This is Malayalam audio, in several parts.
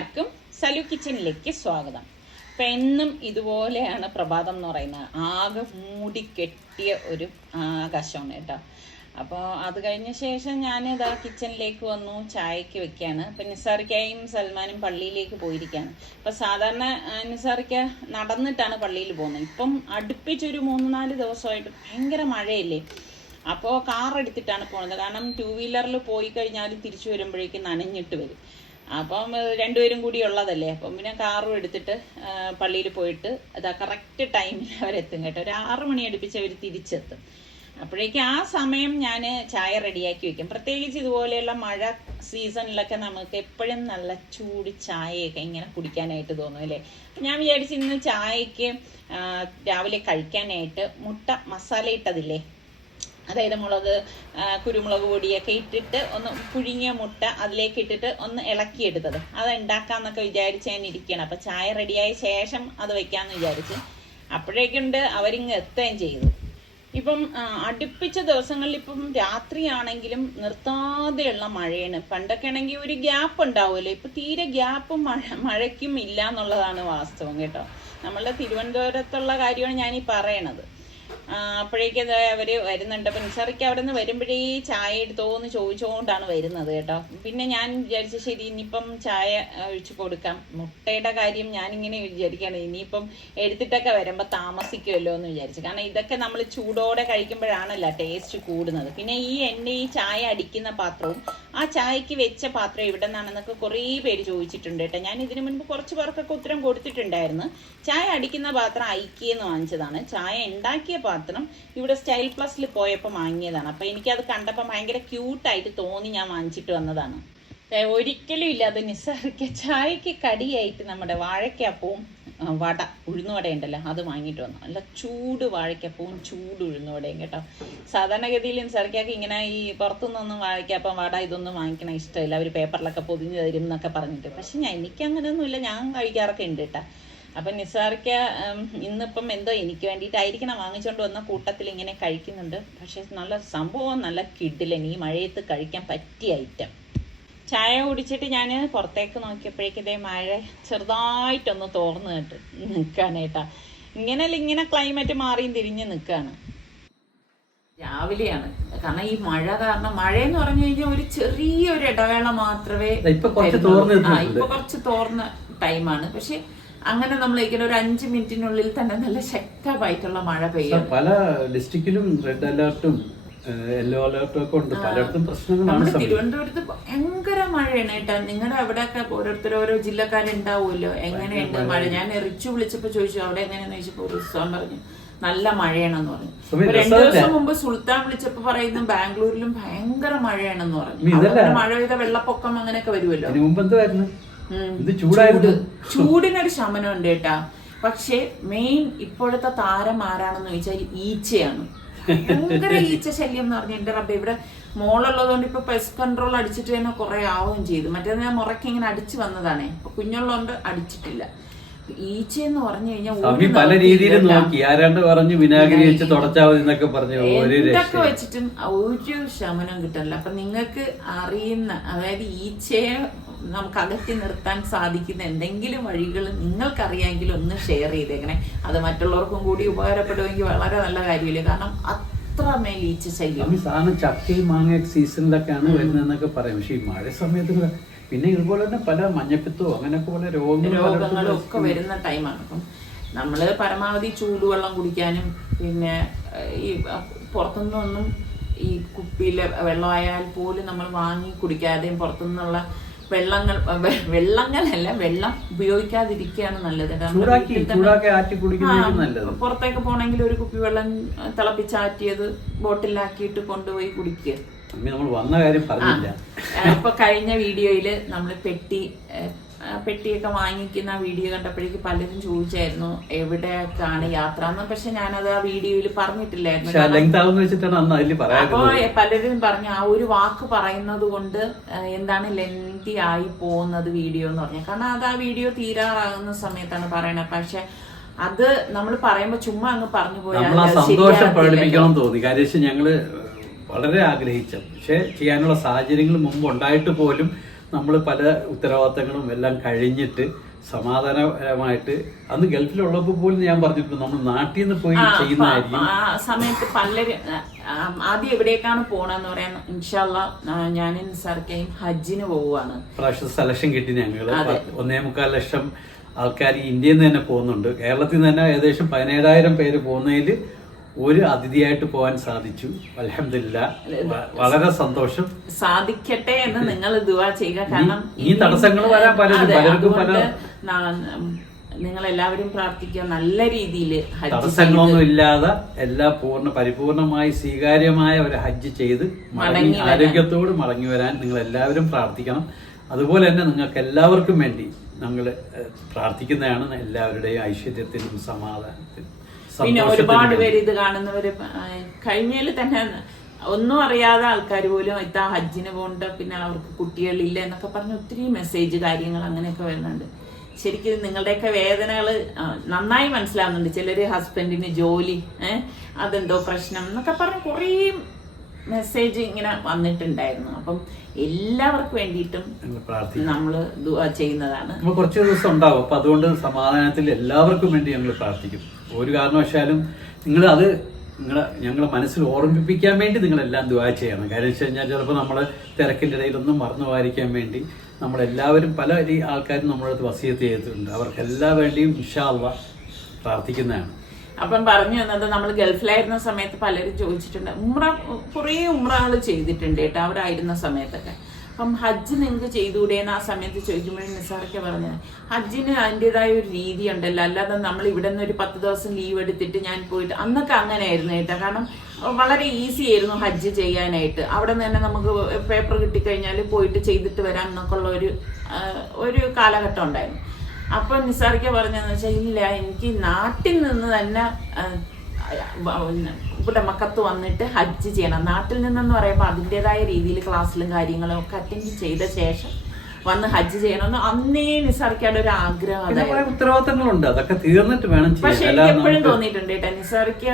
എല്ലാവർക്കും സലു കിച്ചണിലേക്ക് സ്വാഗതം. അപ്പം എന്നും ഇതുപോലെയാണ് പ്രഭാതം എന്ന് പറയുന്നത്. ആകെ മൂടി കെട്ടിയ ഒരു ആകാശമാണ് കേട്ടോ. അപ്പോൾ അത് കഴിഞ്ഞ ശേഷം ഞാൻ ഇതാ കിച്ചണിലേക്ക് വന്നു, ചായക്ക് വെക്കുകയാണ്. അപ്പം നിസാറിക്കയും സൽമാനും പള്ളിയിലേക്ക് പോയിരിക്കുകയാണ്. അപ്പം സാധാരണ നിസാറിക്ക നടന്നിട്ടാണ് പള്ളിയിൽ പോകുന്നത്. ഇപ്പം അടുപ്പിച്ചൊരു 3-4 ദിവസമായിട്ട് ഭയങ്കര മഴയല്ലേ. അപ്പോൾ കാർ എടുത്തിട്ടാണ് പോകുന്നത്. കാരണം 2 വീലറിൽ പോയി കഴിഞ്ഞാൽ തിരിച്ചു വരുമ്പോഴേക്കും നനഞ്ഞിട്ട് വരും. അപ്പം രണ്ടുപേരും കൂടി ഉള്ളതല്ലേ. അപ്പം പിന്നെ കാറും എടുത്തിട്ട് പള്ളിയിൽ പോയിട്ട് അതാ കറക്റ്റ് ടൈമിൽ അവരെത്തും കേട്ടോ. ഒരു 6 മണി അടുപ്പിച്ച് അവർ തിരിച്ചെത്തും. അപ്പോഴേക്കും ആ സമയം ഞാൻ ചായ റെഡിയാക്കി വെക്കും. പ്രത്യേകിച്ച് ഇതുപോലെയുള്ള മഴ സീസണിലൊക്കെ നമുക്ക് എപ്പോഴും നല്ല ചൂട് ചായയൊക്കെ ഇങ്ങനെ കുടിക്കാനായിട്ട് തോന്നും അല്ലേ. ഞാൻ വിചാരിച്ചു ഇന്ന് ചായക്ക് രാവിലെ കഴിക്കാനായിട്ട് മുട്ട മസാല ഇട്ടതില്ലേ, അതായത് മുളക് കുരുമുളക് പൊടിയൊക്കെ ഇട്ടിട്ട് ഒന്ന് പുഴുങ്ങിയ മുട്ട അതിലേക്ക് ഇട്ടിട്ട് ഒന്ന് ഇളക്കിയെടുത്തത് അത് ഉണ്ടാക്കാന്നൊക്കെ വിചാരിച്ച് ഞാൻ ഇരിക്കണം. അപ്പം ചായ റെഡിയായ ശേഷം അത് വെക്കാമെന്ന് വിചാരിച്ച് അപ്പോഴേക്കുണ്ട് അവരിങ്ങ് എത്തുകയും ചെയ്തു. ഇപ്പം അടുപ്പിച്ച ദിവസങ്ങളിൽ ഇപ്പം രാത്രിയാണെങ്കിലും നിർത്താതെയുള്ള മഴയാണ്. പണ്ടൊക്കെ ആണെങ്കിൽ ഒരു ഗ്യാപ്പ് ഉണ്ടാവുമല്ലോ. ഇപ്പം തീരെ ഗ്യാപ്പും മഴയ്ക്കും ഇല്ല എന്നുള്ളതാണ് വാസ്തവം കേട്ടോ. നമ്മളുടെ തിരുവനന്തപുരത്തുള്ള കാര്യമാണ് ഞാനീ പറയണത്. അപ്പോഴേക്കും അവർ വരുന്നുണ്ട്. അപ്പം നിസാറിക്ക് അവിടെ നിന്ന് വരുമ്പോഴേ ചായ എടുത്തോന്ന് ചോദിച്ചുകൊണ്ടാണ് വരുന്നത് കേട്ടോ. പിന്നെ ഞാൻ വിചാരിച്ചു ശരി ഇനിയിപ്പം ചായ ഒഴിച്ചു കൊടുക്കാം. മുട്ടയുടെ കാര്യം ഞാനിങ്ങനെ വിചാരിക്കുകയാണ്, ഇനിയിപ്പം എടുത്തിട്ടൊക്കെ വരുമ്പോൾ താമസിക്കുമല്ലോ എന്ന് വിചാരിച്ചു. കാരണം ഇതൊക്കെ നമ്മൾ ചൂടോടെ കഴിക്കുമ്പോഴാണല്ലോ ടേസ്റ്റ് കൂടുന്നത്. പിന്നെ ഈ ചായ അടിക്കുന്ന പാത്രവും ആ ചായക്ക് വെച്ച പാത്രം എവിടെ നിന്നാണെന്നൊക്കെ കുറേ പേര് ചോദിച്ചിട്ടുണ്ട് കേട്ടോ. ഞാൻ ഇതിനു മുൻപ് കുറച്ച് പേർക്കൊക്കെ ഉത്തരം കൊടുത്തിട്ടുണ്ടായിരുന്നു. ചായ അടിക്കുന്ന പാത്രം ഐക്കിയെന്ന് വാങ്ങിച്ചതാണ്. ചായ ഉണ്ടാക്കിയ പാത്രം ഇവിടെ സ്റ്റൈൽ പ്ലസിൽ പോയപ്പോൾ വാങ്ങിയതാണ്. അപ്പം എനിക്കത് കണ്ടപ്പോൾ ഭയങ്കര ക്യൂട്ടായിട്ട് തോന്നി ഞാൻ വാങ്ങിച്ചിട്ട് വന്നതാണ്. ഒരിക്കലും ഇല്ലാതെ നിസാറിക്ക ചായക്ക് കടിയായിട്ട് നമ്മുടെ വാഴയ്ക്കപ്പവും വട ഉഴുന്നുവട ഉണ്ടല്ലോ അത് വാങ്ങിയിട്ട് വന്നു. നല്ല ചൂട് വാഴയ്ക്കപ്പവും ചൂട് ഉഴുന്നുവടയും കേട്ടോ. സാധാരണഗതിയിൽ നിസാറിക്കൊക്കെ ഇങ്ങനെ ഈ പുറത്തുനിന്നൊന്നും വാഴയ്ക്കപ്പം വട ഇതൊന്നും വാങ്ങിക്കണ ഇഷ്ടമില്ല. അവർ പേപ്പറിലൊക്കെ പൊതിഞ്ഞ് തരും എന്നൊക്കെ പറഞ്ഞിട്ട്. പക്ഷെ എനിക്ക് അങ്ങനെയൊന്നുമില്ല, ഞാൻ കഴിക്കാറൊക്കെ ഉണ്ട് കേട്ടോ. അപ്പം നിസാറിക്ക ഇന്നിപ്പം എന്തോ എനിക്ക് വേണ്ടിയിട്ടായിരിക്കണം വാങ്ങിച്ചുകൊണ്ട് വന്ന കൂട്ടത്തിൽ ഇങ്ങനെ കഴിക്കുന്നുണ്ട്. പക്ഷെ നല്ല സംഭവം, നല്ല കിഡിലൻ, ഈ മഴയത്ത് കഴിക്കാൻ പറ്റിയ ഐറ്റം. ചായ കുടിച്ചിട്ട് ഞാൻ പുറത്തേക്ക് നോക്കിയപ്പോഴേക്കും ഇതേ മഴ ചെറുതായിട്ടൊന്ന് തോർന്ന് കേട്ട് നിൽക്കാനായിട്ടാ. ഇങ്ങനെ ക്ലൈമറ്റ് മാറിയും തിരിഞ്ഞ് നിൽക്കുകയാണ്. രാവിലെയാണ്. കാരണം ഈ മഴ കാരണം, മഴയെന്ന് പറഞ്ഞു കഴിഞ്ഞാൽ ഒരു ചെറിയൊരു ഇടവേള മാത്രമേ ഇപ്പൊ കുറച്ച് തോർന്ന ടൈമാണ്. പക്ഷെ അങ്ങനെ നമ്മൾ ഒരു 5 മിനിറ്റിനുള്ളിൽ തന്നെ നല്ല ശക്തമായിട്ടുള്ള മഴ പെയ്യും. പല ഡിസ്ട്രിക്റ്റിലും റെഡ് അലേർട്ടും യെല്ലോ അലേർട്ടും ഒക്കെ ഉണ്ട്. പലയിടത്തും പ്രശ്നങ്ങളാണ്. തിരുവനന്തപുരത്ത് ഭയങ്കര മഴയാണ് കേട്ടോ. നിങ്ങളുടെ അവിടെയൊക്കെ ഓരോ ജില്ലക്കാരുണ്ടാവുമല്ലോ. എങ്ങനെയുണ്ട് മഴ? ഞാൻ റിച്ചു വിളിച്ചപ്പോ ചോദിച്ചു അവിടെ എങ്ങനെയാന്ന് ചോദിച്ചപ്പോ ഒരു ദിവസം പറഞ്ഞു നല്ല മഴയാണെന്ന് പറഞ്ഞു. 2 ദിവസം മുമ്പ് സുൽത്താൻ വിളിച്ചപ്പോ പറയുന്നു ബാംഗ്ലൂരിലും ഭയങ്കര മഴയാണെന്ന് പറഞ്ഞു. മഴ പെയ്ത വെള്ളപ്പൊക്കം അങ്ങനെയൊക്കെ വരുമല്ലോ. ചൂടിനൊരു ശമനം ഉണ്ട് കേട്ടാ. പക്ഷെ മെയിൻ ഇപ്പോഴത്തെ താരം ആരാണെന്ന് ചോദിച്ചാൽ ഈച്ചയാണ്. ഭയങ്കര ഈച്ച ശല്യം എന്ന് പറഞ്ഞാൽ എന്റെ റബ്ബേ, ഇവിടെ മോളുള്ളതുകൊണ്ട് ഇപ്പൊ പെസ്റ്റ് കൺട്രോൾ അടിച്ചിട്ട് തന്നെ കുറെ ആവുകയും ചെയ്തു. മറ്റേത് ഞാൻ മുറയ്ക്ക് ഇങ്ങനെ അടിച്ചു വന്നതാണേ. ഇപ്പൊ കുഞ്ഞുള്ളതുകൊണ്ട് അടിച്ചിട്ടില്ല. ഈച്ച എന്ന് പറഞ്ഞു കഴിഞ്ഞാൽ പല രീതിയിലും നോക്കി, ആരാണ്ട് പറഞ്ഞു വിനാഗിരി വെച്ച് തുടച്ചാൽ മതി എന്നൊക്കെ പറഞ്ഞു. ഇതൊക്കെ വെച്ചിട്ടും ഒരു ശമനം കിട്ടില്ല. അപ്പൊ നിങ്ങൾക്ക് അറിയുന്ന, അതായത് ഈച്ചയെ നമുക്ക് അകറ്റി നിർത്താൻ സാധിക്കുന്ന എന്തെങ്കിലും വഴികൾ നിങ്ങൾക്കറിയാമെങ്കിൽ ഒന്ന് ഷെയർ ചെയ്തേക്കണേ. അത് മറ്റുള്ളവർക്കും കൂടി ഉപകാരപ്പെടുമെങ്കിൽ വളരെ നല്ല കാര്യമില്ലേ. കാരണം അത്രമേൽ ഈച്ച ശല്യം. സാധനം ചക്കയും മാങ്ങ സീസണിലൊക്കെയാണ് വരുന്നതെന്നൊക്കെ പറയും. പക്ഷെ ഈ മഴ സമയത്ത് പിന്നെ ഇതുപോലെ തന്നെ പല മഞ്ഞപ്പിത്തോ അങ്ങനെയൊക്കെ പോലെ രോഗങ്ങളും ഒക്കെ വരുന്ന ടൈമാണ്. അപ്പം നമ്മള് പരമാവധി ചൂടുവെള്ളം കുടിക്കാനും, പിന്നെ ഈ പുറത്തുനിന്നൊന്നും ഈ കുപ്പിയിലെ വെള്ളമായാൽ പോലും നമ്മൾ വാങ്ങി കുടിക്കാതെയും പുറത്തുനിന്നുള്ള വെള്ളങ്ങളല്ല വെള്ളം ഉപയോഗിക്കാതിരിക്കുകയാണ് നല്ലത്. പുറത്തേക്ക് പോണെങ്കിൽ ഒരു കുപ്പി വെള്ളം തിളപ്പിച്ചാറ്റിയത് ബോട്ടിലാക്കിയിട്ട് കൊണ്ടുപോയി കുടിക്കുക. വന്ന കാര്യം പറഞ്ഞില്ല. ഇപ്പൊ കഴിഞ്ഞ വീഡിയോയില് നമ്മള് പെട്ടിയൊക്കെ വാങ്ങിക്കുന്ന വീഡിയോ കണ്ടപ്പോഴേക്ക് പലരും ചോദിച്ചായിരുന്നു എവിടേക്കാണ് യാത്ര എന്ന്. പക്ഷെ ഞാനത് ആ വീഡിയോയിൽ പറഞ്ഞിട്ടില്ലായിരുന്നു. അപ്പൊ പലരും പറഞ്ഞു ആ ഒരു വാക്ക് പറയുന്നത് കൊണ്ട് എന്താണ് ലെങ്തി ആയി പോകുന്നത് വീഡിയോ എന്ന് പറഞ്ഞു. കാരണം അത് ആ വീഡിയോ തീരാറാകുന്ന സമയത്താണ് പറയണത്. പക്ഷെ അത് നമ്മൾ പറയുമ്പോ ചുമ്മാ അങ്ങ് പറഞ്ഞു പോയാൽ സന്തോഷം പ്രകടിപ്പിക്കണം തോന്നി. കാര്യം ഞങ്ങള് വളരെ ആഗ്രഹിച്ച, പക്ഷെ ചെയ്യാനുള്ള സാഹചര്യങ്ങൾ മുമ്പ് ഉണ്ടായിട്ട് പോലും നമ്മൾ പല ഉത്തരവാദിത്തങ്ങളും എല്ലാം കഴിഞ്ഞിട്ട് സമാധാനപരമായിട്ട് അന്ന് ഗൾഫിലുള്ളപ്പോൾ പോലും ഞാൻ പറഞ്ഞിട്ടുണ്ട് നമ്മൾ നാട്ടിൽ നിന്ന് പോയി ചെയ്യുന്നതായിരിക്കും. ആ സമയത്ത് പലരും ആദ്യം എവിടേക്കാണ് പോണെന്ന് പറയാൻ ഇൻഷാല്ലാ ഞാനും സർക്കയും ഹജ്ജിന് പോവുകയാണ്. പ്രാവശ്യം സെലക്ഷൻ കിട്ടി ഞങ്ങള് 1.25 ലക്ഷം ആൾക്കാർ ഇന്ത്യയിൽ നിന്ന് തന്നെ പോകുന്നുണ്ട്. കേരളത്തിൽ നിന്ന് തന്നെ ഏകദേശം 17,000 പേര് പോകുന്നതിൽ ഒരു അതിഥിയായിട്ട് പോകാൻ സാധിച്ചു. അൽഹംദുലില്ലാഹ്, വളരെ സന്തോഷം. സാധിക്കട്ടെ എന്ന് നിങ്ങൾ ദുആ ചെയ്യുക. കാരണം ഈ തടസ്സങ്ങൾ വരാൻ പലർക്കും പല നിങ്ങൾ എല്ലാവരും പ്രാർത്ഥിക്കുക നല്ല രീതിയിൽ. തടസ്സങ്ങളൊന്നും ഇല്ലാതെ എല്ലാ പരിപൂർണമായി സ്വീകാര്യമായ ഒരു ഹജ്ജ് ചെയ്ത് ആരോഗ്യത്തോട് മടങ്ങി വരാൻ നിങ്ങൾ എല്ലാവരും പ്രാർത്ഥിക്കണം. അതുപോലെ തന്നെ നിങ്ങൾക്ക് എല്ലാവർക്കും വേണ്ടി ഞങ്ങൾ പ്രാർത്ഥിക്കുന്നതാണ്, എല്ലാവരുടെയും ഐശ്വര്യത്തിനും സമാധാനത്തിനും. പിന്നെ ഒരുപാട് പേര് ഇത് കാണുന്നവര് കഴിഞ്ഞതിൽ തന്നെ ഒന്നും അറിയാതെ ആൾക്കാർ പോലും ഇതാ ഹജ്ജിന് പോകണ്ട, പിന്നെ അവർക്ക് കുട്ടികളില്ല എന്നൊക്കെ പറഞ്ഞ് ഒത്തിരി മെസ്സേജ് കാര്യങ്ങൾ അങ്ങനെയൊക്കെ വരുന്നുണ്ട്. ശരിക്കും നിങ്ങളുടെയൊക്കെ വേദനകൾ നന്നായി മനസ്സിലാവുന്നുണ്ട്. ചിലര് ഹസ്ബൻഡിന് ജോലി അതെന്തോ പ്രശ്നം എന്നൊക്കെ പറഞ്ഞ് കുറേ മെസ്സേജ് ഇങ്ങനെ വന്നിട്ടുണ്ടായിരുന്നു. അപ്പം എല്ലാവർക്കും വേണ്ടിയിട്ടും നമ്മൾ ദുആ ചെയ്യുന്നതാണ്. കുറച്ച് ദിവസം ഉണ്ടാവും, അപ്പൊ അതുകൊണ്ട് സമാധാനത്തിൽ എല്ലാവർക്കും വേണ്ടി ഞങ്ങൾ പ്രാർത്ഥിക്കും. ഒരു കാരണവശാലും ഞങ്ങളെ മനസ്സിൽ ഓർമ്മിപ്പിക്കാൻ വേണ്ടി നിങ്ങളെല്ലാം ദുആ ചെയ്യണം. കാര്യം വെച്ച് കഴിഞ്ഞാൽ ചിലപ്പോൾ നമ്മൾ തിരക്കിൻ്റെ ഇടയിലൊന്നും മറന്നു പോകാതിരിക്കാൻ വേണ്ടി നമ്മളെല്ലാവരും പല ആൾക്കാരും നമ്മളടുത്ത് വസിയത്ത് ചെയ്തിട്ടുണ്ട്. അവർക്കെല്ലാ വേണ്ടിയും ഇൻഷാ അല്ലാഹ് പ്രാർത്ഥിക്കുന്നതാണ്. അപ്പം പറഞ്ഞു തന്നത് നമ്മൾ ഗൾഫിലായിരുന്ന സമയത്ത് പലരും ചോദിച്ചിട്ടുണ്ട്, കുറേ ഉംറകൾ ചെയ്തിട്ടുണ്ട് കേട്ടോ അവരായിരുന്ന സമയത്തൊക്കെ. അപ്പം ഹജ്ജ് നിങ്ങൾക്ക് ചെയ്തുകൂടെയെന്ന് ആ സമയത്ത് ചോദിക്കുമ്പോഴും നിസാറൊക്കെ പറഞ്ഞത് ഹജ്ജിന് അതിൻ്റെതായ ഒരു രീതി ഉണ്ടല്ലോ, അല്ലാതെ നമ്മൾ ഇവിടെ നിന്ന് ഒരു 10 ദിവസം ലീവ് എടുത്തിട്ട് ഞാൻ പോയിട്ട് അന്നൊക്കെ അങ്ങനെയായിരുന്നു കേട്ടോ. കാരണം വളരെ ഈസി ആയിരുന്നു ഹജ്ജ് ചെയ്യാനായിട്ട്. അവിടെ നിന്ന് തന്നെ നമുക്ക് പേപ്പർ കിട്ടിക്കഴിഞ്ഞാൽ പോയിട്ട് ചെയ്തിട്ട് വരാം എന്നൊക്കെ ഉള്ള ഒരു കാലഘട്ടം ഉണ്ടായിരുന്നു. അപ്പൊ നിസാറിക്ക പറഞ്ഞതെന്ന് വെച്ചാൽ ഇല്ല, എനിക്ക് നാട്ടിൽ നിന്ന് തന്നെ ഇവിടെ മക്കത്ത് വന്നിട്ട് ഹജ്ജ് ചെയ്യണം. നാട്ടിൽ നിന്നെന്ന് പറയുമ്പോൾ അതിൻ്റെതായ രീതിയിൽ ക്ലാസ്സിലും കാര്യങ്ങളും ഒക്കെ അറ്റൻഡ് ചെയ്ത ശേഷം വന്ന് ഹജ്ജ് ചെയ്യണമെന്ന് അന്നേ നിസാറിക്കയുടെ ഒരു ആഗ്രഹം. ഉത്തരവാദിത്തങ്ങളുണ്ട്, അതൊക്കെ തീർന്നിട്ട് വേണം. പക്ഷെ എനിക്ക് എപ്പോഴും തോന്നിയിട്ടുണ്ട് കേട്ടോ നിസാറിക്ക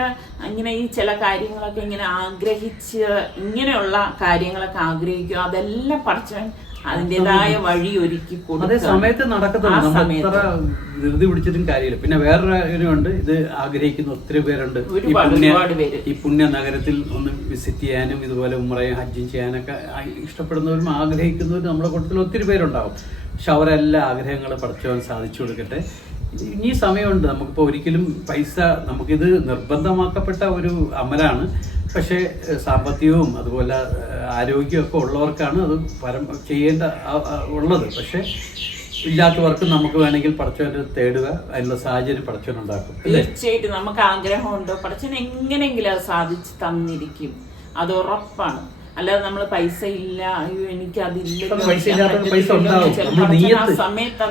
ഇങ്ങനെ ഈ ചില കാര്യങ്ങളൊക്കെ ഇങ്ങനെ ആഗ്രഹിച്ച് ഇങ്ങനെയുള്ള കാര്യങ്ങളൊക്കെ ആഗ്രഹിക്കും, അതെല്ലാം പഠിച്ചവൻ അതിൻ്റെതായ വഴി ഒരുക്കി കൊടുക്കും. അതേ സമയത്ത് നടക്കത്തുള്ളൂ, നമ്മൾ എത്ര ധൃതി പിടിച്ചിട്ടും കാര്യമില്ല. പിന്നെ വേറൊരു ഉണ്ട്, ഇത് ആഗ്രഹിക്കുന്ന ഒത്തിരി പേരുണ്ട്. ഈ പുണ്യ നഗരത്തിൽ ഒന്ന് വിസിറ്റ് ചെയ്യാനും ഇതുപോലെ ഉംറയും ഹജ്ജും ചെയ്യാനൊക്കെ ഇഷ്ടപ്പെടുന്നവരും ആഗ്രഹിക്കുന്നവരും നമ്മുടെ കൂട്ടത്തിൽ ഒത്തിരി പേരുണ്ടാവും. പക്ഷെ അവരെല്ലാ ആഗ്രഹങ്ങളും പഠിച്ചവൻ സാധിച്ചു കൊടുക്കട്ടെ. ഇനി സമയമുണ്ട്. നമുക്കിപ്പോൾ ഒരിക്കലും പൈസ നമുക്കിത് നിർബന്ധമാക്കപ്പെട്ട ഒരു അമലാണ്. പക്ഷേ സാമ്പത്തികവും അതുപോലെ ആരോഗ്യമൊക്കെ ഉള്ളവർക്കാണ് അത് ചെയ്യേണ്ട ഉള്ളത്. പക്ഷെ ഇല്ലാത്തവർക്ക് നമുക്ക് വേണമെങ്കിൽ പഠിച്ചവൻ്റെ തേടുക, അതിനുള്ള സാഹചര്യം പഠിച്ചവനുണ്ടാക്കും. തീർച്ചയായിട്ടും നമുക്ക് ആഗ്രഹമുണ്ട്, പഠിച്ചവൻ എങ്ങനെയെങ്കിലും അത് സാധിച്ച് തന്നിരിക്കും, അത് ഉറപ്പാണ്. അല്ലാതെ നമ്മൾ പൈസ ഇല്ല, അയ്യോ എനിക്ക് അതില്ല, സമയത്ത്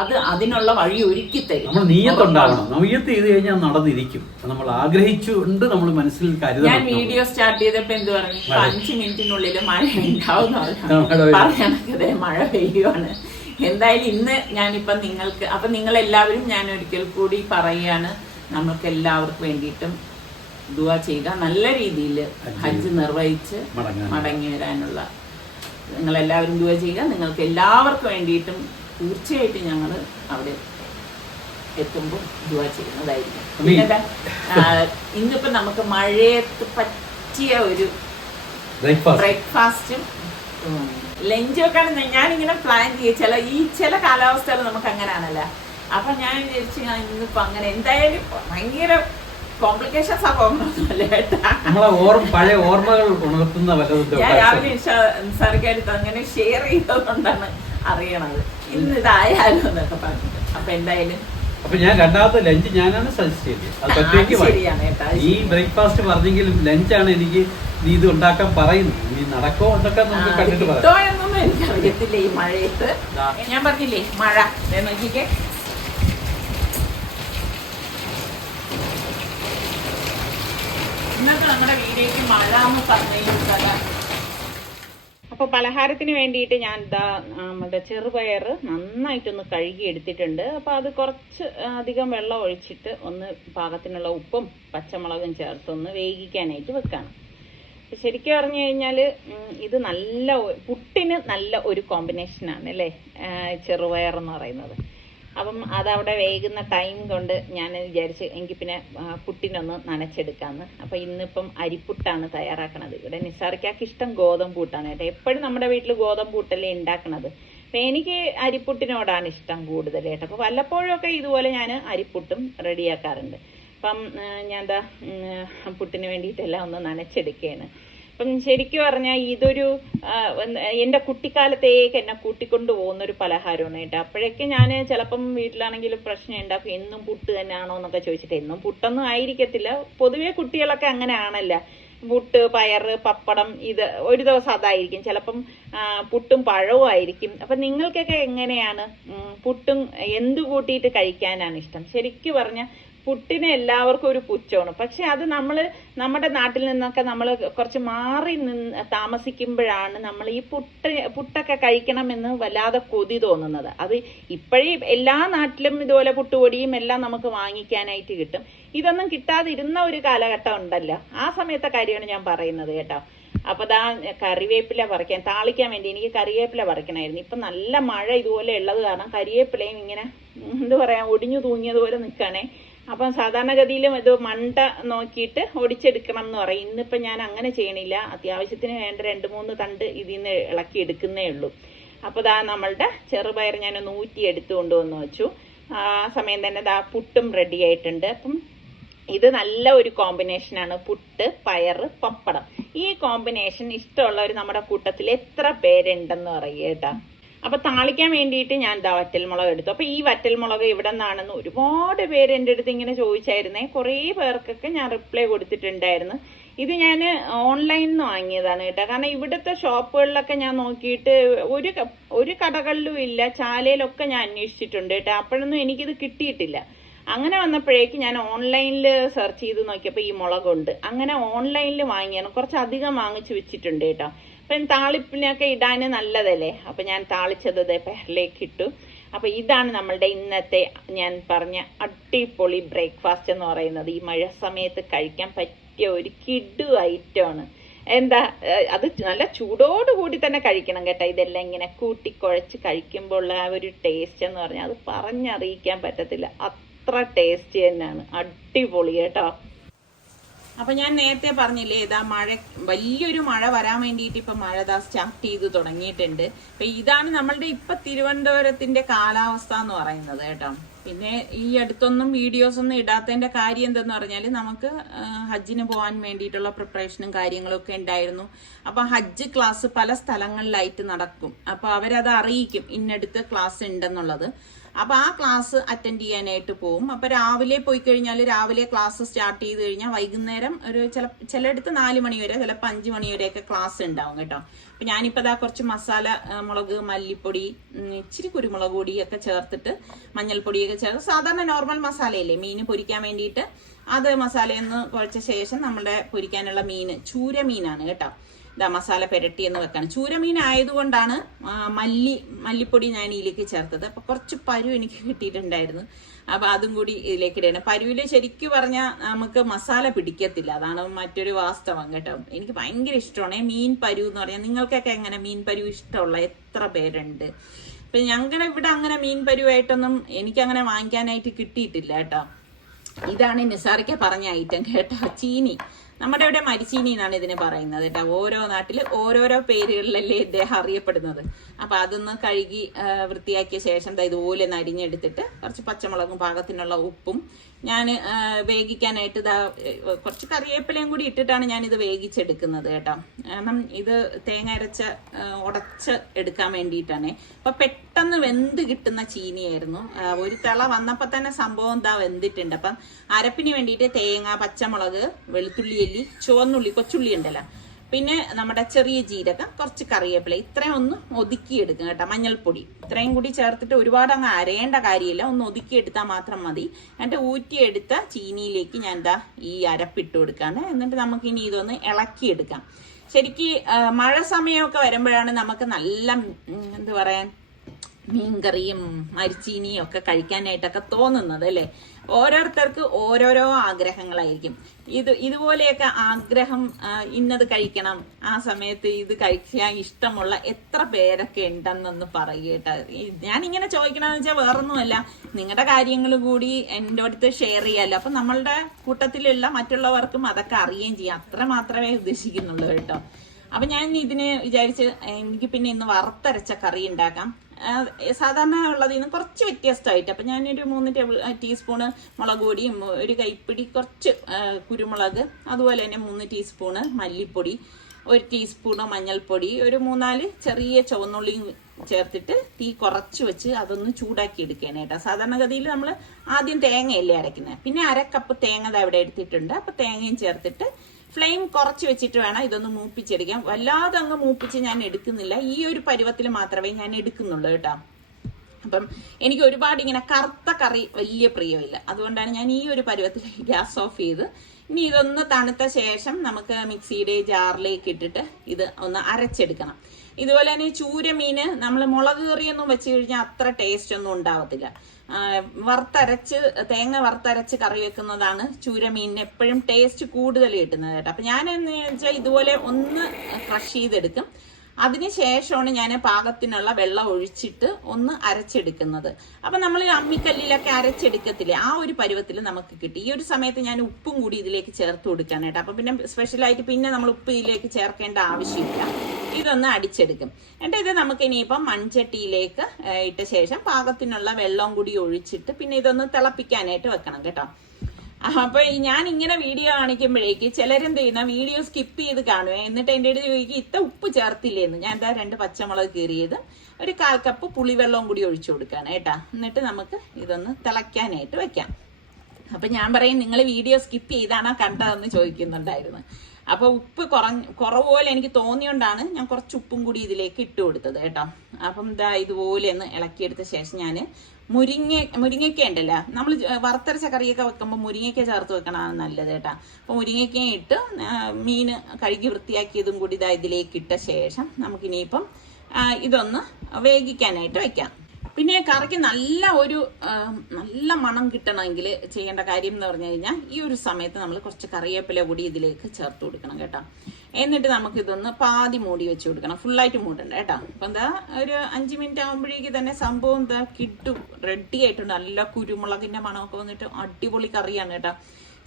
അത് അതിനുള്ള വഴി ഒരുക്കി തരും. നമ്മൾ നീയത്തുണ്ടാവണം. നീയത്ത് ചെയ്ത് കഴിഞ്ഞാൽ നടന്നിരിക്കും. നമ്മൾ ആഗ്രഹിച്ചുകൊണ്ട് നമ്മൾ മനസ്സിൽ കരുതണം. ഞാൻ വീഡിയോ സ്റ്റാർട്ട് ചെയ്തപ്പോ എന്ത് പറഞ്ഞു, 5 മിനിറ്റിനുള്ളിൽ മഴ ഉണ്ടാവുന്ന മഴ പെയ്യുവാണ്. എന്തായാലും ഇന്ന് ഞാനിപ്പം അപ്പൊ നിങ്ങൾ എല്ലാവരും ഞാൻ ഒരിക്കൽ കൂടി പറയുകയാണ്, നമുക്ക് എല്ലാവർക്കും വേണ്ടിയിട്ടും ദുആ ചെയ്യുക, നല്ല രീതിയിൽ ഹജ്ജ് നിർവഹിച്ച് മടങ്ങി വരാനുള്ള നിങ്ങളെല്ലാവരും ദുആ ചെയ്യുക. നിങ്ങൾക്ക് എല്ലാവർക്കും വേണ്ടിയിട്ടും തീർച്ചയായിട്ടും ഞങ്ങൾ അവിടെ എത്തുമ്പോൾ ദുആ ചെയ്യുന്നതായിരിക്കും. പിന്നെ ഇന്നിപ്പോ നമുക്ക് മഴയത്ത് പറ്റിയ ഒരു ബ്രേക്ക്ഫാസ്റ്റും ലഞ്ചും ഒക്കെ ആണ് ഞാനിങ്ങനെ പ്ലാൻ ചെയ്യും. ചില കാലാവസ്ഥകൾ നമുക്ക് അങ്ങനെയാണല്ലോ. അപ്പൊ ഞാൻ വിചാരിച്ചു ഇന്നിപ്പോ അങ്ങനെ എന്തായാലും ഭയങ്കര കോംപ്ലിക്കേഷൻസ് ആ പോകുന്നല്ലേ കേട്ടാ. പഴയ ഓർമ്മകൾ ഉണർത്തുന്ന ഞാൻ രാവിലെ നിസാറിക്കായിട്ട് അങ്ങനെ ഷെയർ ചെയ്തതുകൊണ്ടാണ് അറിയണത് ഇന്ന് ഇതായാലും എന്നൊക്കെ പറഞ്ഞിട്ട്. അപ്പൊ എന്തായാലും അപ്പൊ ഞാൻ രണ്ടാമത്തെ ലഞ്ച് ഞാനാണ് സജസ്റ്റ് ചെയ്തത്. ഈ ബ്രേക്ക്ഫാസ്റ്റ് പറഞ്ഞെങ്കിലും ലഞ്ചാണ് എനിക്ക് നീ ഇത് ഉണ്ടാക്കാൻ പറയുന്നത്. നീ നടക്കോ എന്നൊക്കെ നമുക്ക് കണ്ടിട്ട് പറയാം. എന്നൊന്നും എനിക്കറിയത്തില്ല ഈ മഴയത്ത്. ഞാൻ പറഞ്ഞില്ലേ മഴ നോക്കിക്കേ. ഇന്നത്തെ നമ്മുടെ വീഡിയോക്ക് മഴ എന്ന് പറഞ്ഞു. അപ്പോൾ പലഹാരത്തിന് വേണ്ടിയിട്ട് ഞാൻ നമ്മുടെ ചെറുപയർ നന്നായിട്ടൊന്ന് കഴുകി എടുത്തിട്ടുണ്ട്. അപ്പോൾ അത് കുറച്ച് അധികം വെള്ളം ഒഴിച്ചിട്ട് ഒന്ന് പാകത്തിനുള്ള ഉപ്പും പച്ചമുളകും ചേർത്തൊന്ന് വേവിക്കാനായിട്ട് വെക്കണം. ശരിക്കും പറഞ്ഞു കഴിഞ്ഞാൽ ഇത് നല്ല പുട്ടിന് നല്ല ഒരു കോമ്പിനേഷനാണ് അല്ലേ, ചെറുപയർ എന്ന് പറയുന്നത്. അപ്പം അതവിടെ വേകുന്ന ടൈം കൊണ്ട് ഞാൻ വിചാരിച്ച് എങ്കിൽ പിന്നെ പുട്ടിനൊന്ന് നനച്ചെടുക്കാമെന്ന്. അപ്പം ഇന്നിപ്പം അരിപ്പുട്ടാണ് തയ്യാറാക്കണത്. ഇവിടെ നിസാർക്കാക്ക് ഇഷ്ടം ഗോതമ്പ് പുട്ടാണ് കേട്ടോ. എപ്പോഴും നമ്മുടെ വീട്ടിൽ ഗോതമ്പ് പുട്ടല്ലേ ഉണ്ടാക്കണത്. അപ്പം എനിക്ക് അരിപ്പുട്ടിനോടാണ് ഇഷ്ടം കൂടുതൽ കേട്ടോ. അപ്പോൾ വല്ലപ്പോഴൊക്കെ ഇതുപോലെ ഞാൻ അരിപ്പുട്ടും റെഡിയാക്കാറുണ്ട്. അപ്പം ഞാൻ എന്താ പുട്ടിന് വേണ്ടിയിട്ടെല്ലാം ഒന്ന് നനച്ചെടുക്കുകയാണ്. അപ്പം ശരിക്കും പറഞ്ഞാൽ ഇതൊരു എൻ്റെ കുട്ടിക്കാലത്തേക്ക് എന്നെ കൂട്ടിക്കൊണ്ട് പോകുന്നൊരു പലഹാരമാണ് കേട്ടോ. അപ്പോഴൊക്കെ ഞാൻ ചിലപ്പം വീട്ടിലാണെങ്കിലും പ്രശ്നം ഉണ്ടാക്കും, എന്നും പുട്ട് തന്നെയാണോ എന്നൊക്കെ ചോദിച്ചിട്ട്. എന്നും പുട്ടൊന്നും ആയിരിക്കത്തില്ല, പൊതുവെ കുട്ടികളൊക്കെ അങ്ങനെ ആണല്ല. പുട്ട്, പയറ്, പപ്പടം, ഇത് ഒരു ദിവസം അതായിരിക്കും, ചിലപ്പം പുട്ടും പഴവും ആയിരിക്കും. അപ്പം നിങ്ങൾക്കൊക്കെ എങ്ങനെയാണ് പുട്ടും എന്ത് കൂട്ടിയിട്ട് കഴിക്കാനാണ് ഇഷ്ടം? ശരിക്കും പറഞ്ഞാൽ പുട്ടിന് എല്ലാവർക്കും ഒരു പുച്ഛമാണ്. പക്ഷെ അത് നമ്മുടെ നാട്ടിൽ നിന്നൊക്കെ നമ്മൾ കുറച്ച് മാറി താമസിക്കുമ്പോഴാണ് നമ്മൾ ഈ പുട്ടൊക്കെ കഴിക്കണമെന്ന് വല്ലാതെ കൊതി തോന്നുന്നത്. അത് ഇപ്പോഴേ എല്ലാ നാട്ടിലും ഇതുപോലെ പുട്ടുപൊടിയും എല്ലാം നമുക്ക് വാങ്ങിക്കാനായിട്ട് കിട്ടും. ഇതൊന്നും കിട്ടാതിരുന്ന ഒരു കാലഘട്ടം ഉണ്ടല്ലോ, ആ സമയത്തെ കാര്യമാണ് ഞാൻ പറയുന്നത് കേട്ടോ. അപ്പോൾ ദാ കറിവേപ്പില പറിക്കാൻ, താളിക്കാൻ വേണ്ടി എനിക്ക് കറിവേപ്പില പറിക്കണമായിരുന്നു. ഇപ്പം നല്ല മഴ ഇതുപോലെ ഉള്ളത് കാരണം കറിവേപ്പിലയും ഇങ്ങനെ എന്താ പറയാ ഒടിഞ്ഞു തൂങ്ങിയതുപോലെ നിൽക്കുകയാണേ. അപ്പം സാധാരണഗതിയിലും ഇത് മണ്ട നോക്കിയിട്ട് ഒടിച്ചെടുക്കണം എന്ന് പറയും. ഇന്നിപ്പം ഞാൻ അങ്ങനെ ചെയ്യണില്ല, അത്യാവശ്യത്തിന് വേണ്ട 2-3 തണ്ട് ഇതിൽ നിന്ന് ഇളക്കി എടുക്കുന്നേ ഉള്ളൂ. അപ്പോൾ ദാ നമ്മളുടെ ചെറുപയർ ഞാൻ 100 എടുത്തു കൊണ്ടുവന്ന് വെച്ചു. ആ സമയം തന്നെ ദാ പുട്ടും റെഡി ആയിട്ടുണ്ട്. അപ്പം ഇത് നല്ല ഒരു കോമ്പിനേഷനാണ്, പുട്ട്, പയറ്, പപ്പടം. ഈ കോമ്പിനേഷൻ ഇഷ്ടമുള്ളവർ നമ്മുടെ കൂട്ടത്തിൽ എത്ര പേരുണ്ടെന്ന് പറയുക കേട്ടോ. അപ്പൊ താളിക്കാൻ വേണ്ടിയിട്ട് ഞാൻ എന്താ വറ്റൽമുളക് എടുത്തു. അപ്പൊ ഈ വറ്റൽമുളക് ഇവിടെ നിന്നാണെന്ന് ഒരുപാട് പേര് എൻ്റെ അടുത്ത് ഇങ്ങനെ ചോദിച്ചായിരുന്നേ. കുറേ പേർക്കൊക്കെ ഞാൻ റിപ്ലൈ കൊടുത്തിട്ടുണ്ടായിരുന്നു. ഇത് ഞാൻ ഓൺലൈനിൽ നിന്ന് വാങ്ങിയതാണ് കേട്ടോ. കാരണം ഇവിടുത്തെ ഷോപ്പുകളിലൊക്കെ ഞാൻ നോക്കിയിട്ട് ഒരു കടകളിലും ഇല്ല, ചാലയിലൊക്കെ ഞാൻ അന്വേഷിച്ചിട്ടുണ്ട് കേട്ടോ. അപ്പോഴൊന്നും എനിക്കിത് കിട്ടിയിട്ടില്ല. അങ്ങനെ വന്നപ്പോഴേക്ക് ഞാൻ ഓൺലൈനിൽ സെർച്ച് ചെയ്ത് നോക്കിയപ്പോൾ ഈ മുളകുണ്ട്. അങ്ങനെ ഓൺലൈനിൽ വാങ്ങിയാണ്, കുറച്ചധികം വാങ്ങിച്ചു വെച്ചിട്ടുണ്ട് കേട്ടോ. അപ്പം താളിപ്പിനൊക്കെ ഇടാൻ നല്ലതല്ലേ. അപ്പം ഞാൻ താളിച്ചത് പയറിലേക്ക് ഇട്ടു. അപ്പം ഇതാണ് നമ്മളുടെ ഇന്നത്തെ ഞാൻ പറഞ്ഞ അടിപൊളി ബ്രേക്ക്ഫാസ്റ്റ് എന്ന് പറയുന്നത്. ഈ മഴ സമയത്ത് കഴിക്കാൻ പറ്റിയ ഒരു കിഡു ഐറ്റമാണ്. എന്താ, അത് നല്ല ചൂടോടുകൂടി തന്നെ കഴിക്കണം കേട്ടോ. ഇതെല്ലാം ഇങ്ങനെ കൂട്ടിക്കുഴച്ച് കഴിക്കുമ്പോൾ ഉള്ള ആ ഒരു ടേസ്റ്റ് എന്ന് പറഞ്ഞാൽ അത് പറഞ്ഞറിയിക്കാൻ പറ്റത്തില്ല, അത്ര ടേസ്റ്റ് തന്നെയാണ്. അടിപൊളി കേട്ടോ. അപ്പൊ ഞാൻ നേരത്തെ പറഞ്ഞില്ലേ, ഇതാ വലിയൊരു മഴ വരാൻ വേണ്ടിയിട്ട് ഇപ്പൊ മഴ സ്റ്റാർട്ട് ചെയ്ത് തുടങ്ങിയിട്ടുണ്ട്. അപ്പൊ ഇതാണ് നമ്മളുടെ ഇപ്പൊ തിരുവനന്തപുരത്തിന്റെ കാലാവസ്ഥ എന്ന് പറയുന്നത് കേട്ടോ. പിന്നെ ഈ അടുത്തൊന്നും വീഡിയോസ് ഒന്നും ഇടാത്തതിന്റെ കാര്യം എന്തെന്ന് പറഞ്ഞാൽ നമുക്ക് ഹജ്ജിന് പോകാൻ വേണ്ടിയിട്ടുള്ള പ്രിപ്പറേഷനും കാര്യങ്ങളൊക്കെ ഉണ്ടായിരുന്നു. അപ്പൊ ഹജ്ജ് ക്ലാസ് പല സ്ഥലങ്ങളിലായിട്ട് നടക്കും. അപ്പൊ അവരത് അറിയിക്കും ഇന്നടുത്ത് ക്ലാസ് ഉണ്ടെന്നുള്ളത്. അപ്പൊ ആ ക്ലാസ് അറ്റൻഡ് ചെയ്യാനായിട്ട് പോകും. അപ്പൊ രാവിലെ പോയി കഴിഞ്ഞാൽ രാവിലെ ക്ലാസ് സ്റ്റാർട്ട് ചെയ്ത് കഴിഞ്ഞാൽ വൈകുന്നേരം ഒരു ചിലയിടത്ത് 4 മണി വരെ, ചിലപ്പോൾ 5 മണി വരെയൊക്കെ ക്ലാസ് ഉണ്ടാവും കേട്ടോ. അപ്പൊ ഞാനിപ്പോൾ ഇതാ കുറച്ച് മസാല, മുളക്, മല്ലിപ്പൊടി, ഇച്ചിരി കുരുമുളക് പൊടിയൊക്കെ ചേർത്തിട്ട് മഞ്ഞൾപ്പൊടിയൊക്കെ ചേർത്ത് സാധാരണ നോർമൽ മസാലയില്ലേ മീൻ പൊരിക്കാൻ വേണ്ടിയിട്ട്, അത് മസാലയൊന്ന് കുഴച്ച ശേഷം നമ്മുടെ പൊരിക്കാനുള്ള മീൻ ചൂര മീനാണ് കേട്ടോ. ഇതാ മസാല പെരട്ടി എന്ന് വെക്കാണ്. ചൂരമീൻ ആയതുകൊണ്ടാണ് മല്ലിപ്പൊടി ഞാൻ ഇതിലേക്ക് ചേർത്തത്. അപ്പൊ കുറച്ച് പരു എനിക്ക് കിട്ടിയിട്ടുണ്ടായിരുന്നു. അപ്പൊ അതും കൂടി ഇതിലേക്ക് ഇടണം. പരുവില് ശരിക്കും പറഞ്ഞാൽ നമുക്ക് മസാല പിടിക്കത്തില്ല, അതാണ് മറ്റൊരു വാസ്തവം കേട്ടോ. എനിക്ക് ഭയങ്കര ഇഷ്ടമാണ് മീൻ പരു എന്ന് പറഞ്ഞാൽ. നിങ്ങൾക്കൊക്കെ എങ്ങനെ മീൻ പരു ഇഷ്ടമുള്ള എത്ര പേരുണ്ട്? അപ്പൊ ഞങ്ങളുടെ ഇവിടെ അങ്ങനെ മീൻ പരുവായിട്ടൊന്നും എനിക്കങ്ങനെ വാങ്ങിക്കാനായിട്ട് കിട്ടിയിട്ടില്ല കേട്ടോ. ഇതാണ് നിസാറിക്ക പറഞ്ഞ ഐറ്റം കേട്ടോ, ചീനി. നമ്മുടെ ഇവിടെ മരിച്ചീനി എന്നാണ് ഇതിനെ പറയുന്നത് കേട്ടോ. ഓരോ നാട്ടിൽ ഓരോരോ പേരുകളിലല്ലേ ഇദ്ദേഹം അറിയപ്പെടുന്നത്. അപ്പൊ അതൊന്ന് കഴുകി വൃത്തിയാക്കിയ ശേഷം ഇതുപോലെ അരിഞ്ഞെടുത്തിട്ട് കുറച്ച് പച്ചമുളകും പാകത്തിനുള്ള ഉപ്പും ഞാൻ വേവിക്കാനായിട്ട് കുറച്ച് കറിവേപ്പിലയും കൂടി ഇട്ടിട്ടാണ് ഞാനിത് വേവിച്ചെടുക്കുന്നത് കേട്ടോ. കാരണം ഇത് തേങ്ങ അരച്ച് ഉടച്ച് എടുക്കാൻ വേണ്ടിയിട്ടാണ്. അപ്പൊ പെട്ടെന്ന് വെന്ത് കിട്ടുന്ന ചീനിയായിരുന്നു. ഒരു തിള വന്നപ്പോൾ തന്നെ സംഭവം വെന്തിട്ടുണ്ട്. അപ്പം അരപ്പിന് വേണ്ടിയിട്ട് തേങ്ങ, പച്ചമുളക്, വെളുത്തുള്ളി അല്ലി, ചുവന്നുള്ളി, കൊച്ചുള്ളി ഉണ്ടല്ലോ, പിന്നെ നമ്മുടെ ചെറിയ ജീരകം, കുറച്ച് കറിവേപ്പില, ഇത്രയും ഒന്ന് ഒതുക്കിയെടുക്കും കേട്ടോ. മഞ്ഞൾപ്പൊടി ഇത്രയും കൂടി ചേർത്തിട്ട് ഒരുപാട് അങ്ങ് അരയേണ്ട കാര്യമില്ല, ഒന്ന് ഒതുക്കിയെടുത്താൽ മാത്രം മതി. എന്നിട്ട് ഊറ്റിയെടുത്ത ചീനിയിലേക്ക് ഞാൻ ഈ അരപ്പിട്ട് കൊടുക്കാണ്. എന്നിട്ട് നമുക്ക് ഇനി ഇതൊന്ന് ഇളക്കിയെടുക്കാം. ശരിക്ക് മഴ സമയമൊക്കെ വരുമ്പോഴാണ് നമുക്ക് നല്ല എന്താ പറയാൻ മീൻകറിയും മരിച്ചീനിയും ഒക്കെ കഴിക്കാനായിട്ടൊക്കെ തോന്നുന്നത് അല്ലേ. ഓരോരുത്തർക്ക് ഓരോരോ ആഗ്രഹങ്ങളായിരിക്കും. ഇതുപോലെയൊക്കെ ആഗ്രഹം, ഇന്നത് കഴിക്കണം, ആ സമയത്ത് ഇത് കഴിക്കാൻ ഇഷ്ടമുള്ള എത്ര പേരൊക്കെ ഉണ്ടെന്നൊന്ന് പറയുക. ഞാനിങ്ങനെ ചോദിക്കണമെന്ന് വെച്ചാൽ വേറൊന്നുമല്ല, നിങ്ങളുടെ കാര്യങ്ങൾ കൂടി എൻ്റെ അടുത്ത് ഷെയർ ചെയ്യാമല്ലോ. അപ്പം നമ്മളുടെ കൂട്ടത്തിലുള്ള മറ്റുള്ളവർക്കും അതൊക്കെ അറിയുകയും ചെയ്യാം. അത്ര മാത്രമേ ഉദ്ദേശിക്കുന്നുള്ളൂ കേട്ടോ. അപ്പം ഞാൻ ഇതിന് വിചാരിച്ച് എനിക്ക് പിന്നെ ഇന്ന് വറുത്തരച്ച കറി ഉണ്ടാക്കാം. സാധാരണ ഉള്ളതിൽ നിന്ന് കുറച്ച് വ്യത്യസ്തമായിട്ട്. അപ്പം ഞാനൊരു 3 ടീസ്പൂണ് മുളക് പൊടിയും, ഒരു കൈപ്പിടി കുറച്ച് കുരുമുളക്, അതുപോലെ തന്നെ 3 ടീസ്പൂണ് മല്ലിപ്പൊടി, 1 ടീസ്പൂണ് മഞ്ഞൾപ്പൊടി, ഒരു 3-4 ചെറിയ ചുവന്നുള്ളിയും ചേർത്തിട്ട് തീ കുറച്ച് വെച്ച് അതൊന്ന് ചൂടാക്കി എടുക്കാനായിട്ടാ. സാധാരണഗതിയിൽ നമ്മൾ ആദ്യം തേങ്ങയല്ലേ അരയ്ക്കുന്നത്. പിന്നെ 1/2 കപ്പ് തേങ്ങ അവിടെ എടുത്തിട്ടുണ്ട്. അപ്പം തേങ്ങയും ചേർത്തിട്ട് ഫ്ലെയിം കുറച്ച് വെച്ചിട്ട് വേണം ഇതൊന്ന് മൂപ്പിച്ചെടുക്കാൻ. വല്ലാതെ അങ്ങ് മൂപ്പിച്ച് ഞാൻ എടുക്കുന്നില്ല, ഈ ഒരു പരുവത്തിൽ മാത്രമേ ഞാൻ എടുക്കുന്നുള്ളൂ കേട്ടോ. അപ്പം എനിക്ക് ഒരുപാട് ഇങ്ങനെ കറുത്ത കറി വലിയ പ്രിയമില്ല, അതുകൊണ്ടാണ് ഞാൻ ഈ ഒരു പരുവത്തിൽ ഗ്യാസ് ഓഫ് ചെയ്ത്. ഇനി ഇതൊന്ന് തണുത്ത ശേഷം നമുക്ക് മിക്സിയുടെ ജാറിലേക്ക് ഇട്ടിട്ട് ഇത് ഒന്ന് അരച്ചെടുക്കണം. ഇതുപോലെ തന്നെ ചൂരമീന് നമ്മൾ മുളക് കറിയൊന്നും വെച്ച് കഴിഞ്ഞാൽ അത്ര ടേസ്റ്റ് ഒന്നും ഉണ്ടാവത്തില്ല. തേങ്ങ വറുത്തരച്ച് കറി വെക്കുന്നതാണ് ചൂരമീനിന് എപ്പോഴും ടേസ്റ്റ് കൂടുതൽ കിട്ടുന്നത് കേട്ടോ. അപ്പം ഞാൻ എന്ന് വെച്ചാൽ ഇതുപോലെ ഒന്ന് ക്രഷ് ചെയ്തെടുക്കും. അതിനുശേഷമാണ് ഞാൻ പാകത്തിനുള്ള വെള്ളം ഒഴിച്ചിട്ട് ഒന്ന് അരച്ചെടുക്കുന്നത്. അപ്പം നമ്മൾ അമ്മിക്കല്ലിലൊക്കെ അരച്ചെടുക്കത്തില്ലേ, ആ ഒരു പരുവത്തിൽ നമുക്ക് കിട്ടി. ഈ ഒരു സമയത്ത് ഞാൻ ഉപ്പും കൂടി ഇതിലേക്ക് ചേർത്ത് കൊടുക്കാനായിട്ട്. അപ്പം പിന്നെ സ്പെഷ്യലായിട്ട് പിന്നെ നമ്മൾ ഉപ്പ് ഇതിലേക്ക് ചേർക്കേണ്ട ആവശ്യമില്ല. ഇതൊന്ന് അടിച്ചെടുക്കും. എന്നിട്ട് ഇത് നമുക്ക് ഇനിയിപ്പം മൺചട്ടിയിലേക്ക് ഇട്ട ശേഷം പാകത്തിനുള്ള വെള്ളം കൂടി ഒഴിച്ചിട്ട് പിന്നെ ഇതൊന്ന് തിളപ്പിക്കാനായിട്ട് വെക്കണം കേട്ടോ. അപ്പൊ ഞാൻ ഇങ്ങനെ വീഡിയോ കാണിക്കുമ്പോഴേക്ക് ചിലരെന്ത് ചെയ്യുന്ന വീഡിയോ സ്കിപ്പ് ചെയ്ത് കാണുവേ. എന്നിട്ട് എൻ്റെ അടുത്ത് ചോദിക്കും ഇത്ത ഉപ്പ് ചേർത്തില്ലേന്ന്. ഞാൻ എന്താ 2 പച്ചമുളക് കീറിയത്, ഒരു 1/4 കപ്പ് പുളിവെള്ളവും കൂടി ഒഴിച്ചു കൊടുക്കാണ് കേട്ടാ. എന്നിട്ട് നമുക്ക് ഇതൊന്ന് തിളയ്ക്കാനായിട്ട് വെക്കാം. അപ്പൊ ഞാൻ പറയും നിങ്ങൾ വീഡിയോ സ്കിപ്പ് ചെയ്താണോ കണ്ടതെന്ന് ചോദിക്കുന്നുണ്ടായിരുന്നു. അപ്പൊ ഉപ്പ് കുറവ് പോലെ എനിക്ക് തോന്നിയോണ്ടാണ് ഞാൻ കുറച്ച് ഉപ്പും കൂടി ഇതിലേക്ക് ഇട്ട് കൊടുത്തത് കേട്ടോ. അപ്പം ഇതുപോലെ ഒന്ന് ഇളക്കിയെടുത്ത ശേഷം ഞാൻ മുരിങ്ങയ്ക്ക ഉണ്ടല്ലോ, നമ്മൾ വറുത്തരച്ച കറിയൊക്കെ വെക്കുമ്പോൾ മുരിങ്ങയ്ക്ക ചേർത്ത് വെക്കണതാണ് നല്ലത് കേട്ടോ. അപ്പോൾ മുരിങ്ങയ്ക്ക ഇട്ട് മീൻ കഴുകി വൃത്തിയാക്കിയതും കൂടി ഇതിലേക്ക് ഇട്ട ശേഷം നമുക്കിനിയിപ്പം ഇതൊന്ന് വേവിക്കാനായിട്ട് വെക്കാം. പിന്നെ കറിക്ക് നല്ല മണം കിട്ടണമെങ്കിൽ ചെയ്യേണ്ട കാര്യം എന്ന് പറഞ്ഞു കഴിഞ്ഞാൽ ഈ ഒരു സമയത്ത് നമ്മൾ കുറച്ച് കറിവേപ്പില കൂടി ഇതിലേക്ക് ചേർത്ത് കൊടുക്കണം കേട്ടോ. എന്നിട്ട് നമുക്കിതൊന്ന് പാതി മൂടി വെച്ച് കൊടുക്കണം, ഫുള്ളായിട്ട് മൂടണ്ട കേട്ടോ. അപ്പം ഒരു 5 മിനിറ്റ് ആകുമ്പോഴേക്ക് തന്നെ സംഭവം കിട്ടും, റെഡി ആയിട്ടുണ്ട്. നല്ല കുരുമുളകിൻ്റെ മണമൊക്കെ വന്നിട്ട് അടിപൊളി കറിയാണ് കേട്ടോ.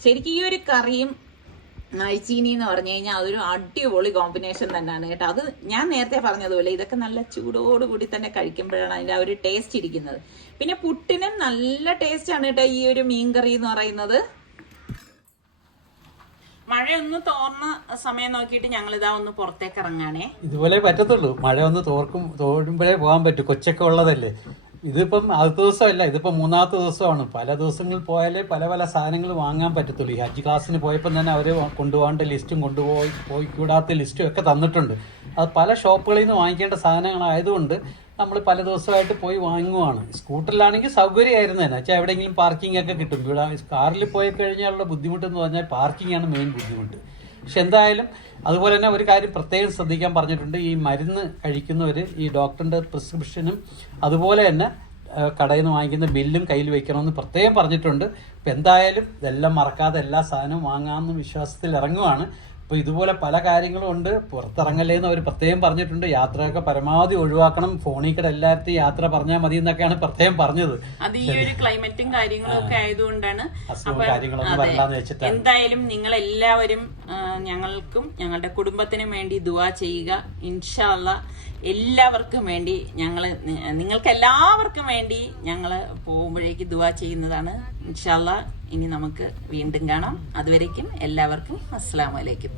ശരിക്കും ഈ ഒരു കറിയും മരിച്ചീനി എന്ന് പറഞ്ഞു കഴിഞ്ഞാൽ അതൊരു അടിപൊളി കോമ്പിനേഷൻ തന്നെയാണ് കേട്ടോ. അത് ഞാൻ നേരത്തെ പറഞ്ഞതുപോലെ ഇതൊക്കെ നല്ല ചൂടോടുകൂടി തന്നെ കഴിക്കുമ്പോഴാണ് അതിൻ്റെ ആ ഒരു ടേസ്റ്റ് ഇരിക്കുന്നത്. പിന്നെ പുട്ടിനും നല്ല ടേസ്റ്റാണ് കേട്ടോ ഈ ഒരു മീൻകറി എന്ന് പറയുന്നത്. മഴയൊന്ന് തോർന്ന സമയം നോക്കിയിട്ട് ഞങ്ങൾ ഇതാ ഒന്ന് പുറത്തേക്ക് ഇറങ്ങാണേ. ഇതുപോലെ പറ്റത്തുള്ളൂ, മഴ ഒന്ന് തോരുമ്പോഴേ പോകാൻ പറ്റും, കൊച്ചൊക്കെ ഉള്ളതല്ലേ. ഇതിപ്പം ആദ്യത്തെ ദിവസമല്ല, ഇതിപ്പോൾ 3-ാമത്തെ ദിവസമാണ്. പല ദിവസങ്ങളിൽ പോയാലേ പല സാധനങ്ങൾ വാങ്ങാൻ പറ്റത്തുള്ളൂ. ഈ ഹജ്ജ് ക്ലാസ്സിന് പോയപ്പോൾ തന്നെ അവർ കൊണ്ടുപോകേണ്ട ലിസ്റ്റും പോയിക്കൂടാത്ത ലിസ്റ്റും ഒക്കെ തന്നിട്ടുണ്ട്. അത് പല ഷോപ്പുകളിൽ നിന്ന് വാങ്ങിക്കേണ്ട സാധനങ്ങളായതുകൊണ്ട് നമ്മൾ പല ദിവസമായിട്ട് പോയി വാങ്ങുവാണ്. സ്കൂട്ടറിലാണെങ്കിൽ സൗകര്യമായിരുന്നു തന്നെ, വെച്ചാൽ എവിടെയെങ്കിലും പാർക്കിംഗ് ഒക്കെ കിട്ടും. ഇവിടെ കാറിൽ പോയി കഴിഞ്ഞാലുള്ള ബുദ്ധിമുട്ടെന്ന് പറഞ്ഞാൽ പാർക്കിംഗാണ് മെയിൻ ബുദ്ധിമുട്ട്. പക്ഷെ എന്തായാലും അതുപോലെ തന്നെ ഒരു കാര്യം പ്രത്യേകം ശ്രദ്ധിക്കാൻ പറഞ്ഞിട്ടുണ്ട്. ഈ മരുന്ന് കഴിക്കുന്നവർ ഈ ഡോക്ടറിൻ്റെ പ്രിസ്ക്രിപ്ഷനും അതുപോലെ തന്നെ കടയിൽ നിന്ന് വാങ്ങിക്കുന്ന ബില്ലും കയ്യിൽ വെക്കണമെന്ന് പ്രത്യേകം പറഞ്ഞിട്ടുണ്ട്. അപ്പം എന്തായാലും ഇതെല്ലാം മറക്കാതെ എല്ലാ സാധനവും വാങ്ങാമെന്ന് വിശ്വാസത്തിൽ ഇറങ്ങുവാണ്. അപ്പോൾ ഇതുപോലെ പല കാര്യങ്ങളും ഉണ്ട്, പുറത്തിറങ്ങല്ലേന്ന് അവർ പ്രത്യേകം പറഞ്ഞിട്ടുണ്ട്. യാത്രയൊക്കെ പരമാവധി ഒഴിവാക്കണം, ഫോണിൽ കൂടെ എല്ലായിടത്തും യാത്ര പറഞ്ഞാൽ മതി എന്നൊക്കെയാണ് പ്രത്യേകം പറഞ്ഞത്. അത് ഈ ഒരു ക്ലൈമറ്റും കാര്യങ്ങളും ഒക്കെ ആയതുകൊണ്ടാണ്. കാര്യങ്ങളൊന്നും വരണ്ടാന്ന് വെച്ചിട്ട് എന്തായാലും നിങ്ങൾ എല്ലാവരും ഞങ്ങൾക്കും ഞങ്ങളുടെ കുടുംബത്തിനും വേണ്ടി ദുആ ചെയ്യുക. ഇൻഷാ അല്ലാഹ് എല്ലാവർക്കും വേണ്ടി നിങ്ങൾക്ക് എല്ലാവർക്കും വേണ്ടി ഞങ്ങൾ പോകുമ്പോഴേക്ക് ദുആ ചെയ്യുന്നതാണ്. ഇൻഷാ അല്ലാഹ് ഇനി നമുക്ക് വീണ്ടും കാണാം. അതുവരേക്കും എല്ലാവർക്കും അസ്സലാമു അലൈക്കും.